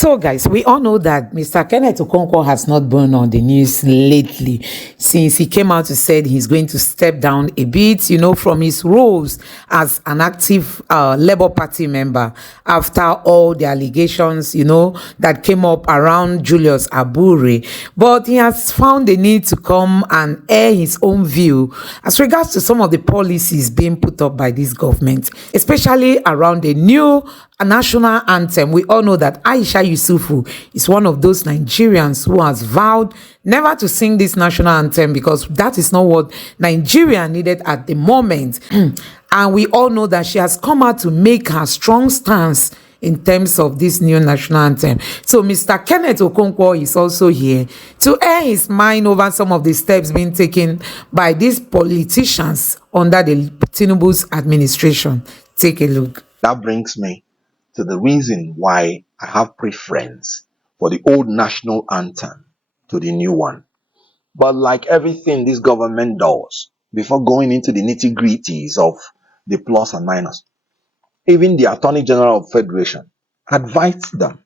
So, guys, we all know that Mr. Kenneth Okonkwo has not been on the news lately since he came out to said he's going to step down a bit, from his roles as an active Labour Party member after all the allegations, that came up around Julius Abure. But he has found the need to come and air his own view as regards to some of the policies being put up by this government, especially around the new national anthem. We all know that Aisha Yusufu is one of those Nigerians who has vowed never to sing this national anthem because that is not what Nigeria needed at the moment. And we all know that she has come out to make her strong stance in terms of this new national anthem. So Mr. Kenneth Okonkwo is also here to air his mind over some of the steps being taken by these politicians under the Tinubu's administration. Take a look. That brings me to the reason why I have preference for the old national anthem to the new one. But like everything this government does, before going into the nitty-gritties of the plus and minus, even the Attorney General of Federation advised them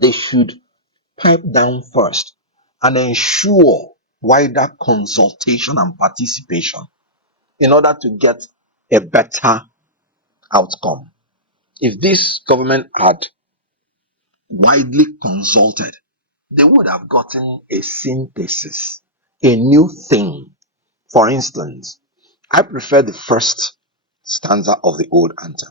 they should pipe down first and ensure wider consultation and participation in order to get a better outcome. If this government had widely consulted, they would have gotten a synthesis, a new thing. For instance, I prefer the first stanza of the old anthem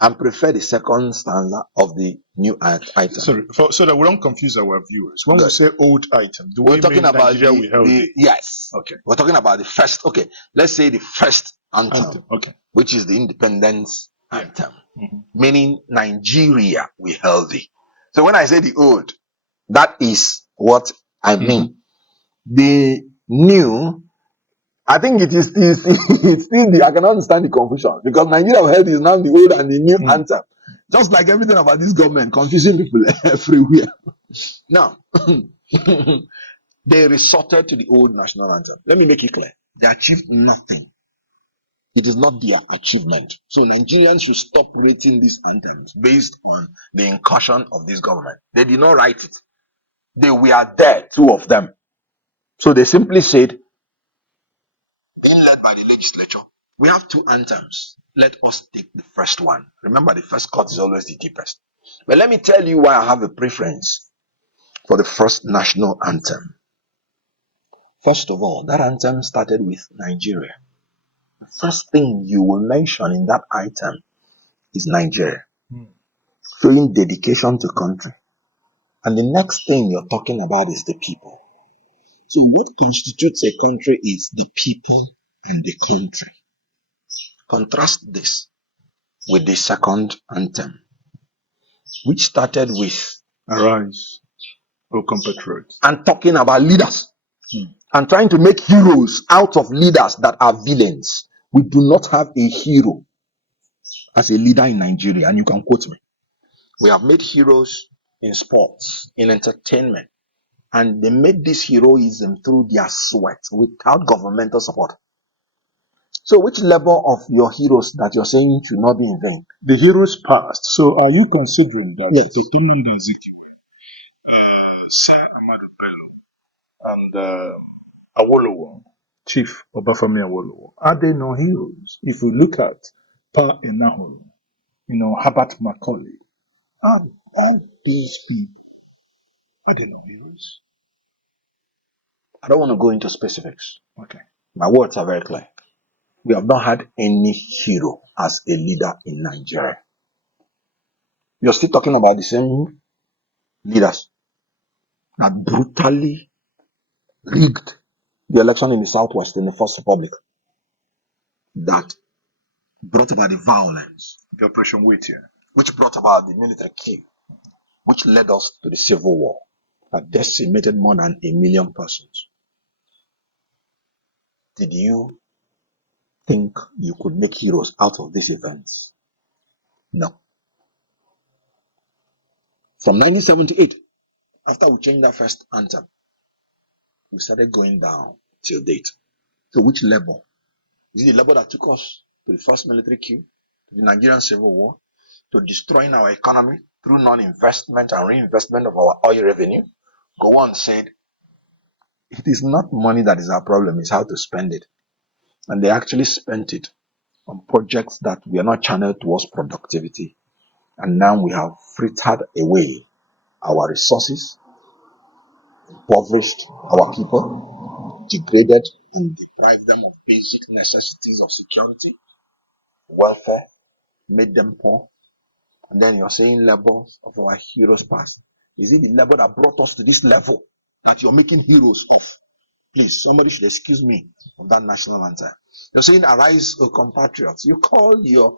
and prefer the second stanza of the new item. Sorry, so that we don't confuse our viewers. When we say old item, do We're we talking mean about Nigeria we held it? yes. Okay. We're talking about the first. Okay, let's say the first anthem, Okay. which is the independence anthem, Mhm. meaning Nigeria we healthy. So when I say the old, that is what I mean. The new, I think it is it's still I cannot understand the confusion because Nigeria we healthy is now the old and the new anthem. Just like everything about this government, confusing people everywhere. Now, they resorted to the old national anthem. Let me make it clear. They achieved nothing. It is not their achievement. So Nigerians should stop rating these anthems based on the incursion of this government. They did not write it. They were there, two of them. So they simply said, being led by the legislature, we have two anthems. Let us take the first one. Remember, the first cut is always the deepest. But let me tell you why I have a preference for the first national anthem. First of all, that anthem started with Nigeria. The first thing you will mention in that item is Nigeria, showing dedication to country. And the next thing you're talking about is the people. So what constitutes a country is the people and the country. Contrast this with the second anthem, which started with Arise, O compatriots. and talking about leaders and trying to make heroes out of leaders that are villains. We do not have a hero as a leader in Nigeria, and you can quote me. We have made heroes in sports, in entertainment, and they made this heroism through their sweat without governmental support. So which level of your heroes that you're saying should not be in vain? The heroes passed. So are you considering that Yes. the Toman Sir Amadu Bello and Awolowo, Chief Obafemi Awolowo, are they no heroes? If we look at Pa Enahoro, Herbert Macaulay, are all these people, are they no heroes? I don't want to go into specifics. Okay. My words are very clear. We have not had any hero as a leader in Nigeria. You're still talking about the same leaders that brutally rigged the election in the Southwest in the First Republic, that brought about the violence, The Operation Wait here. which brought about the military coup, which led us to the Civil War that decimated more than 1 million persons. Did you think you could make heroes out of these events? No. From 1978, after we changed that first anthem, we started going down till date. So which level? Is it the level that took us to the first military coup, to the Nigerian Civil War, to destroying our economy, through non-investment and reinvestment of our oil revenue. Gowon said, it is not money that is our problem, it's how to spend it. And they actually spent it on projects that were not channeled towards productivity. And now we have frittered away our resources, impoverished our people, degraded and deprived them of basic necessities of security, welfare, made them poor. And then you're saying levels of our heroes past. Is it the level that brought us to this level that you're making heroes of? Please, somebody should excuse me of that national anthem. You're saying, arise, O compatriots. You call your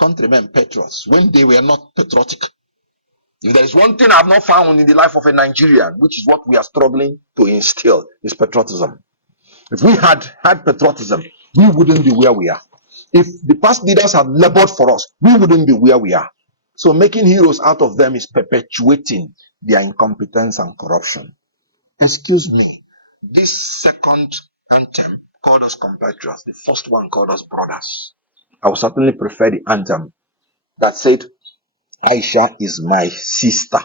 countrymen patriots when they were not patriotic. If there is one thing I've not found in the life of a Nigerian, which is what we are struggling to instill, is patriotism. If we had patriotism, we wouldn't be where we are. If the past leaders had labored for us, we wouldn't be where we are. So making heroes out of them is perpetuating their incompetence and corruption. Excuse me, this second anthem called us compatriots. The first one called us brothers. I would certainly prefer the anthem that said, Aisha is my sister,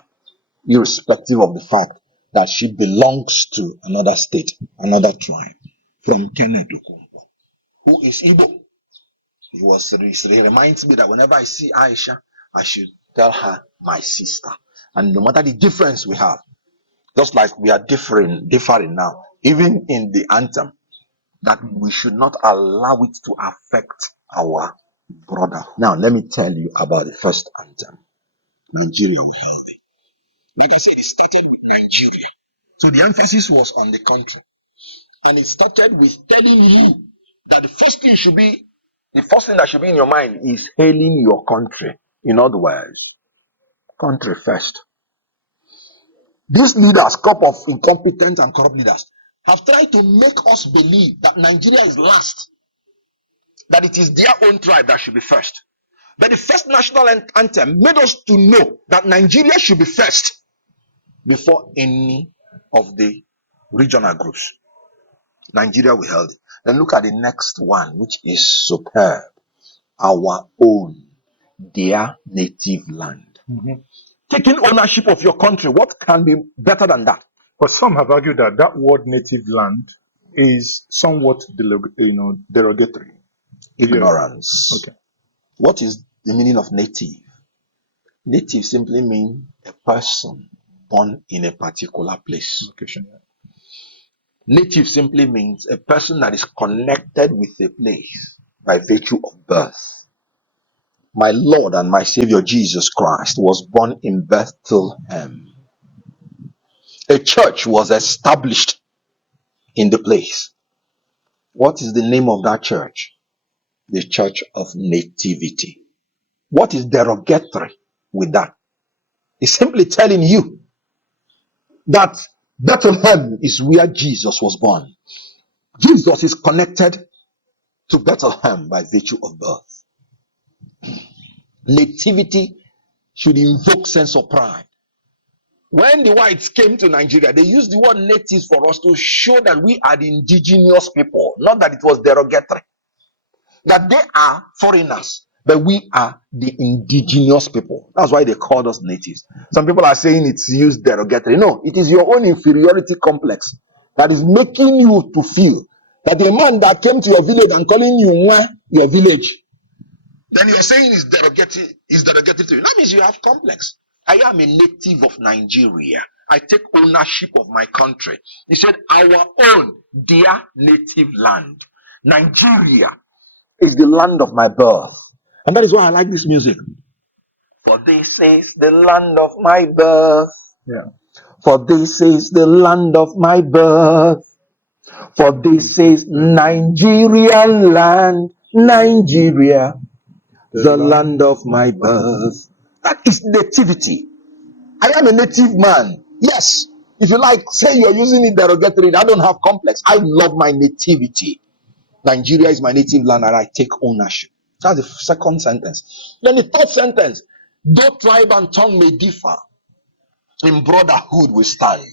irrespective of the fact that she belongs to another state, another tribe, from Kenneth Okonkwo, who is Igbo. He reminds me that whenever I see Aisha, I should tell her my sister. And no matter the difference we have, just like we are differing now, even in the anthem, that we should not allow it to affect our brother. Now, let me tell you about the first anthem, Nigeria Will Healthy. Like I said, it started with Nigeria. So the emphasis was on the country. And it started with telling you that the first thing that should be in your mind is hailing your country. In other words, country first. These leaders, couple of incompetent and corrupt leaders, have tried to make us believe that Nigeria is last, that it is their own tribe that should be first. But the first national anthem made us to know that Nigeria should be first before any of the regional groups. Nigeria will hold it. Then look at the next one, which is superb. Our own, their native land. Taking ownership of your country, what can be better than that? But some have argued that that word native land is somewhat derogatory. Ignorance. Okay. What is the meaning of native? Native simply means a person born in a particular place. Location, yeah. Native simply means a person that is connected with a place by virtue of birth. My Lord and my Savior Jesus Christ was born in Bethlehem. A church was established in the place. What is the name of that church? The Church of Nativity. What is derogatory with that? It's simply telling you that Bethlehem is where Jesus was born. Jesus is connected to Bethlehem by virtue of birth. Nativity should invoke sense of pride. When the whites came to Nigeria, they used the word natives for us to show that we are the indigenous people, not that it was derogatory. That they are foreigners, but we are the indigenous people. That's why they called us natives. Some people are saying it's used derogatory. No, it is your own inferiority complex that is making you to feel that a man that came to your village and calling you Nwa, your village, then you're saying is derogatory to you. That means you have complex. I am a native of Nigeria. I take ownership of my country. He said, our own dear native land. Nigeria is the land of my birth. And that is why I like this music. For this is the land of my birth. Yeah. For this is the land of my birth. For this is Nigerian land. Nigeria, the land of my birth. That is nativity. I am a native man. Yes. If you like, say you're using it derogatory. I don't have complex. I love my nativity. Nigeria is my native land and I take ownership. That's the second sentence. Then the third sentence. Though tribe and tongue may differ, in brotherhood we stand.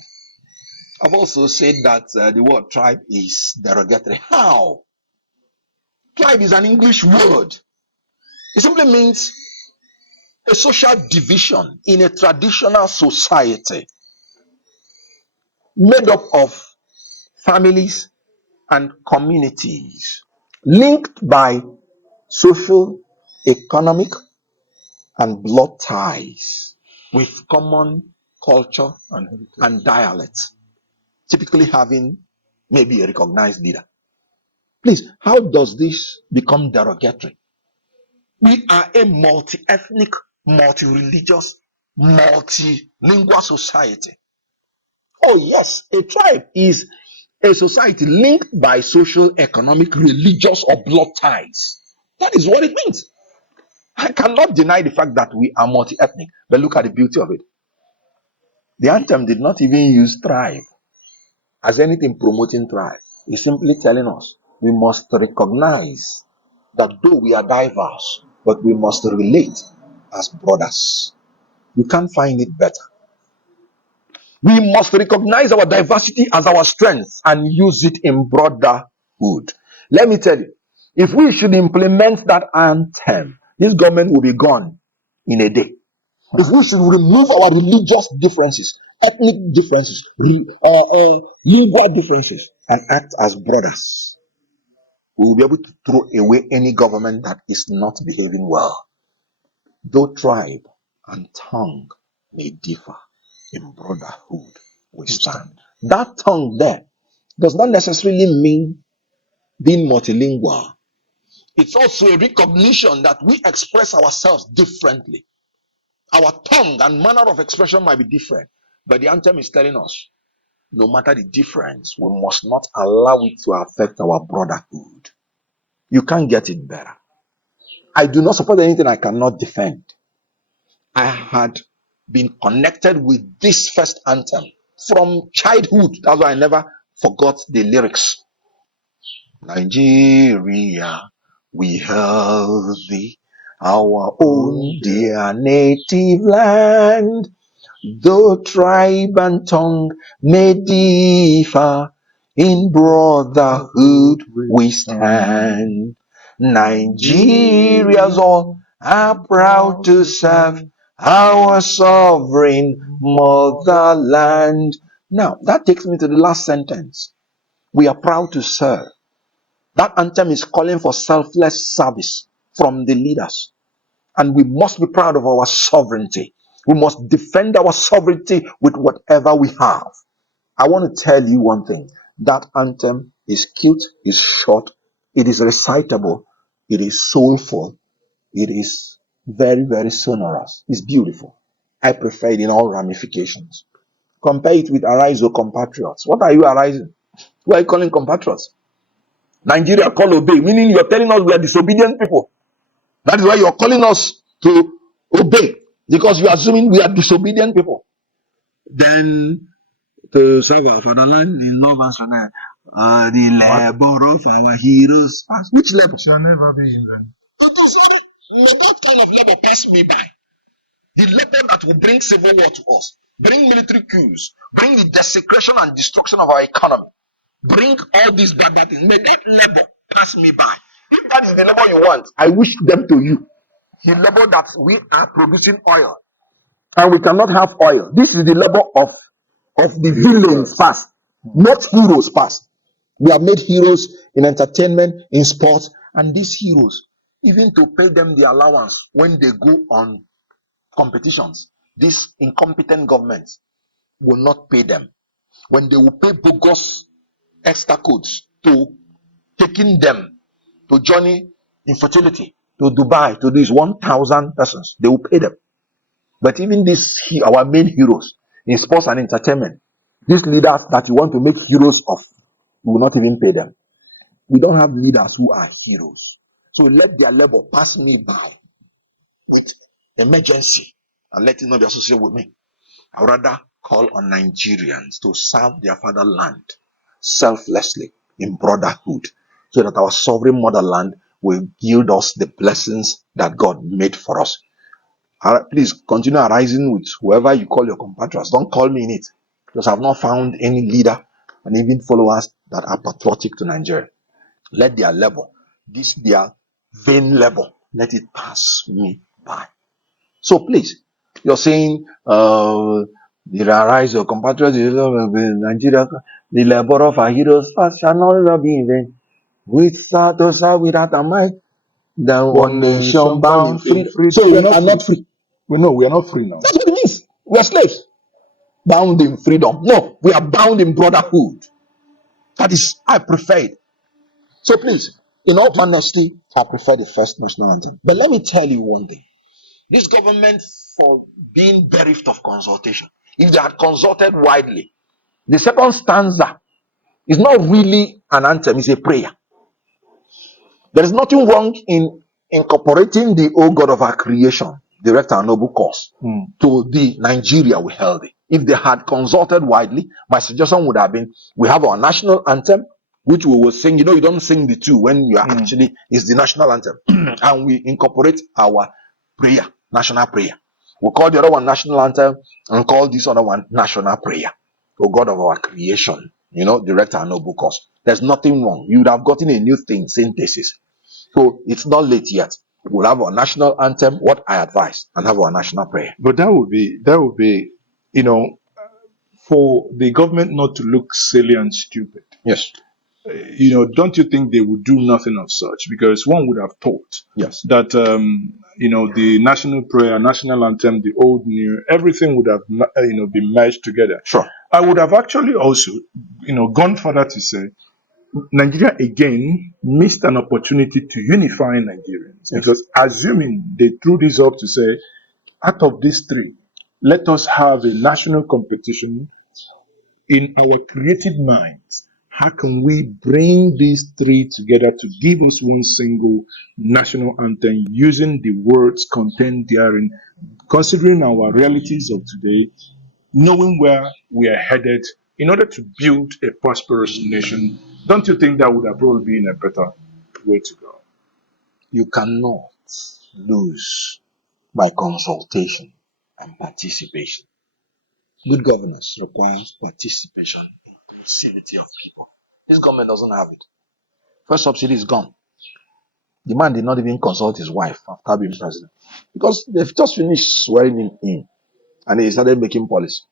I've also said that the word tribe is derogatory. How? Tribe is an English word. It simply means A social division in a traditional society made up of families and communities linked by social, economic, and blood ties with common culture And heritage. and dialects, typically having maybe a recognized leader. Please, how does this become derogatory? We are a multi-ethnic, multi-religious, multilingual society. Oh yes, a tribe is a society linked by social, economic, religious, or blood ties. That is what it means. I cannot deny the fact that we are multi-ethnic, but look at the beauty of it. The anthem did not even use tribe as anything promoting tribe. It's simply telling us we must recognize that though we are diverse, but we must relate as brothers. You can't find it better. We must recognize our diversity as our strength and use it in brotherhood. Let me tell you, if we should implement that anthem, this government will be gone in a day. If we should remove our religious differences, ethnic differences, lingual differences, and act as brothers, we will be able to throw away any government that is not behaving well. Though tribe and tongue may differ, in brotherhood we stand. That tongue there does not necessarily mean being multilingual. It's also a recognition that we express ourselves differently. Our tongue and manner of expression might be different, but the anthem is telling us no matter the difference, we must not allow it to affect our brotherhood. You can't get it better. I do not support anything I cannot defend. I had been connected with this first anthem from childhood. That's why I never forgot the lyrics. Nigeria, we hail thee, our own dear native land. Though tribe and tongue may differ, in brotherhood we stand. Nigerians all are proud to serve our sovereign motherland. Now, that takes me to the last sentence. We are proud to serve. That anthem is calling for selfless service from the leaders. And we must be proud of our sovereignty. We must defend our sovereignty with whatever we have. I want to tell you one thing. That anthem is cute, is short, it is recitable, it is soulful, it is very, very sonorous. It's beautiful. I prefer it in all ramifications. Compare it with Arise, O Compatriots. What are you arising? Who are you calling compatriots? Nigeria call obey, meaning you're telling us we are disobedient people. That is why you're calling us to obey, because you are assuming we are disobedient people. Then to serve our fatherland in love and honor, the labor of our heroes. Which labor? Shall never be in vain. That kind of labor pass me by. The labor that will bring civil war to us, bring military coups, bring the desecration and destruction of our economy, bring all these bad things. May that labor pass me by. If that is the labor you want, I wish them to you. The labor that we are producing oil, and we cannot have oil. This is the labor of the villains past, not heroes past. We have made heroes in entertainment, in sports, and these heroes, even to pay them the allowance when they go on competitions, these incompetent governments will not pay them. When they will pay bogus extra codes to taking them to journey in fertility to Dubai to these 1,000 persons, they will pay them. But even these, our main heroes in sports and entertainment, these leaders that you want to make heroes of, we will not even pay them. We don't have leaders who are heroes. So let their labor pass me by with emergency and let it not be associated with me. I would rather call on Nigerians to serve their fatherland selflessly in brotherhood, so that our sovereign motherland will yield us the blessings that God made for us. Please continue arising with whoever you call your compatriots. Don't call me in it, because I've not found any leader and even followers that are patriotic to Nigeria. Let their level, this their vain level, let it pass me by. So please, you're saying the rise of compatriots in Nigeria, the labor of our heroes fast shall not be in vain. With Satosa, without a might, the one nation bound in freedom. So We're we not are free. not free. We are not free now. That's what it means. We are slaves, bound in freedom. No, we are bound in brotherhood. That is, I prefer it. So please, in all honesty, I prefer the first national anthem. But let me tell you one thing. This government, for being bereft of consultation, if they had consulted widely, the second stanza is not really an anthem, it's a prayer. There is nothing wrong in incorporating the O God of our creation, direct our noble cause, to the Nigeria we held it. If they had consulted widely, my suggestion would have been we have our national anthem, which we will sing. You know, you don't sing the two when you are actually, it's the national anthem. And we incorporate our prayer, national prayer. We call the other one national anthem and call this other one national prayer. O God of our creation, direct our noble cause. There's nothing wrong. You would have gotten a new thing, synthesis. So it's not late yet. We'll have our national anthem, what I advise, and have our national prayer. But that would be, for the government not to look silly and stupid. Yes. Don't you think they would do nothing of such? Because one would have thought Yes. that, the national prayer, national anthem, the old, new, everything would have, been merged together. Sure. I would have actually also, gone further to say, Nigeria again missed an opportunity to unify Nigerians. Yes. Because assuming they threw this up to say, out of these three, let us have a national competition in our creative minds. How can we bring these three together to give us one single national anthem using the words contained therein, considering our realities of today, knowing where we are headed in order to build a prosperous nation? Don't you think that would have probably been a better way to go? You cannot lose by consultation and participation. Good governance requires participation, inclusivity of people. This government doesn't have it. First subsidy is gone. The man did not even consult his wife after being president because they've just finished swearing in him and he started making policy.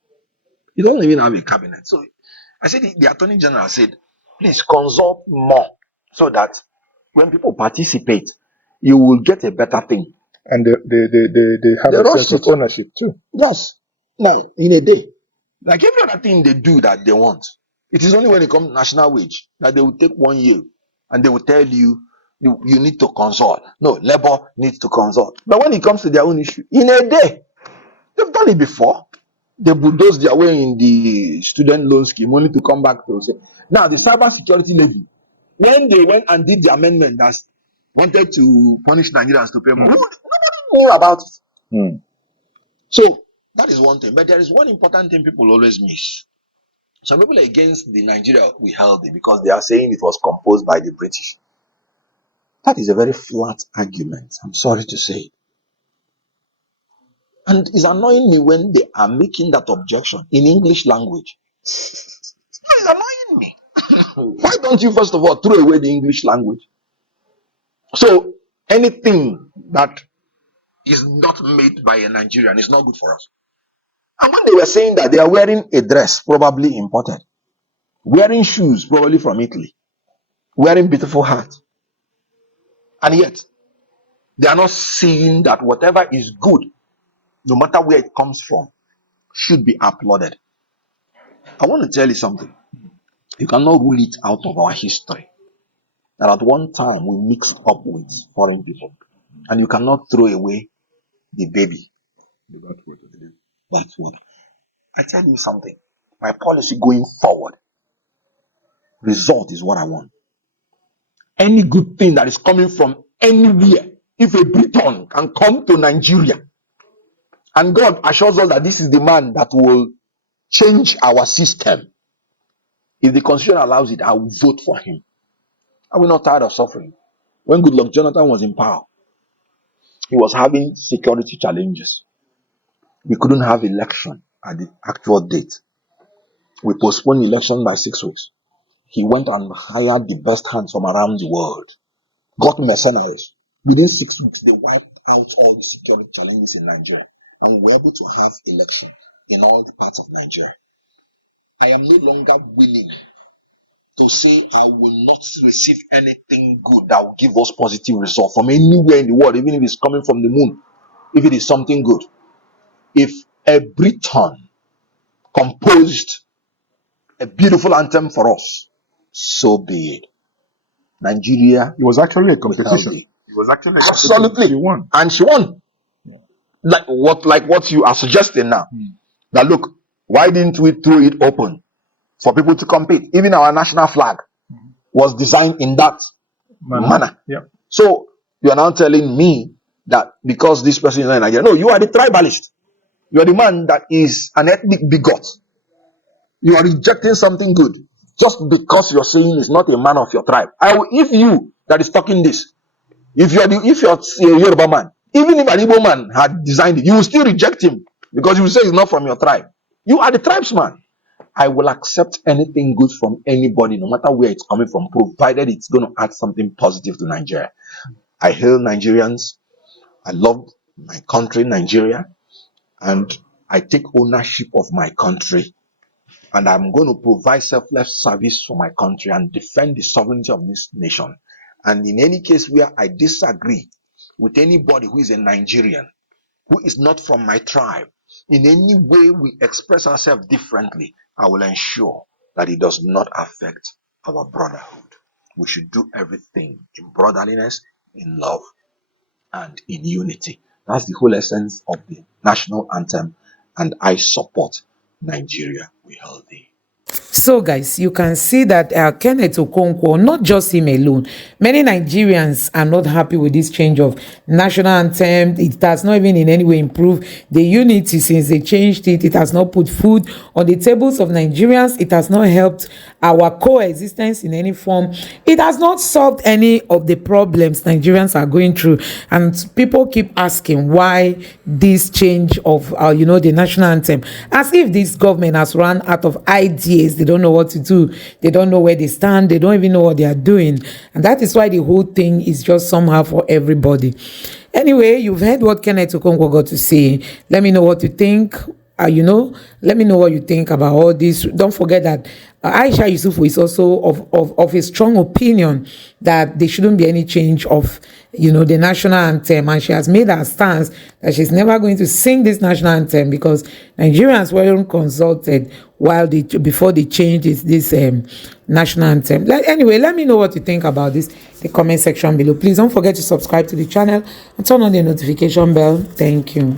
You don't even have a cabinet. So I said the Attorney General said, please consult more so that when people participate, you will get a better thing. And they have They a rushed sense of it. ownership too. Yes. Now, in a day, like every other thing they do that they want, it is only when it comes to national wage that they will take 1 year and they will tell you, you need to consult. No, labor needs to consult. But when it comes to their own issue, in a day, they've done it before. They bulldoze their way in the student loan scheme only to come back to say, now the cyber security levy, when they went and did the amendment that wanted to punish Nigerians to pay more, nobody knew about it. So that is one thing. But there is one important thing people always miss. Some people are against the Nigeria we held it because they are saying it was composed by the British. That is a very flat argument. I'm sorry to say. And it's annoying me when they are making that objection in English language. It's annoying me. Why don't you first of all throw away the English language? So anything that is not made by a Nigerian is not good for us. And when they were saying that they are wearing a dress probably imported, wearing shoes probably from Italy, wearing beautiful hat, and yet they are not seeing that whatever is good, no matter where it comes from, should be applauded. I want to tell you something. You cannot rule it out of our history that at one time we mixed up with foreign people, and you cannot throw away the baby. That's what I tell you something. My policy going forward, result is what I want. Any good thing that is coming from anywhere, if a Briton can come to Nigeria, and God assures us that this is the man that will change our system, if the constitution allows it, I will vote for him. Are we not tired of suffering? When Goodluck Jonathan was in power, he was having security challenges. We couldn't have election at the actual date. We postponed election by 6 weeks. He went and hired the best hands from around the world, got mercenaries. Within 6 weeks, they wiped out all the security challenges in Nigeria, and we were able to have election in all the parts of Nigeria, I am no longer willing to say I will not receive anything good that will give us positive result from anywhere in the world, even if it's coming from the moon, if it is something good. If a Briton composed a beautiful anthem for us, so be it. Nigeria, It was actually a competition. It was actually a competition. Absolutely. She won. And she won. Like what you are suggesting now. That look, why didn't we throw it open for people to compete? Even our national flag was designed in that manner. Yeah. So you are now telling me that because this person is not in Nigeria, no, you are the tribalist. You are the man that is an ethnic bigot. You are rejecting something good just because you're saying he's not a man of your tribe. If you that is talking this, if you're a Yoruba man, even if an Igbo man had designed it, you will still reject him because you will say he's not from your tribe. You are the tribesman. I will accept anything good from anybody, no matter where it's coming from, provided it's going to add something positive to Nigeria. I hail Nigerians. I love my country, Nigeria, and I take ownership of my country. And I'm going to provide selfless service for my country and defend the sovereignty of this nation. And in any case where I disagree with anybody who is a Nigerian, who is not from my tribe, in any way we express ourselves differently, I will ensure that it does not affect our brotherhood. We should do everything in brotherliness, in love, and in unity. That's the whole essence of the national anthem, and I support Nigeria We Hail Thee. So guys, you can see that Kenneth Okonkwo, not just him alone, many Nigerians are not happy with this change of national anthem. It has not even in any way improved the unity since they changed it. It has not put food on the tables of Nigerians. It has not helped our coexistence in any form. It has not solved any of the problems Nigerians are going through. And people keep asking why this change of, the national anthem, as if this government has run out of ideas. They don't know what to do. They don't know where they stand. They don't even know what they are doing. And that is why the whole thing is just somehow for everybody. Anyway, you've heard what Kenneth Okonkwo got to say. Let me know what you think. Let me know what you think about all this. Don't forget that Aisha Yusufu is also of a strong opinion that there shouldn't be any change of, the national anthem. And she has made her stance that she's never going to sing this national anthem because Nigerians weren't consulted before they changed this national anthem. Anyway, let me know what you think about this in the comment section below. Please don't forget to subscribe to the channel and turn on the notification bell. Thank you.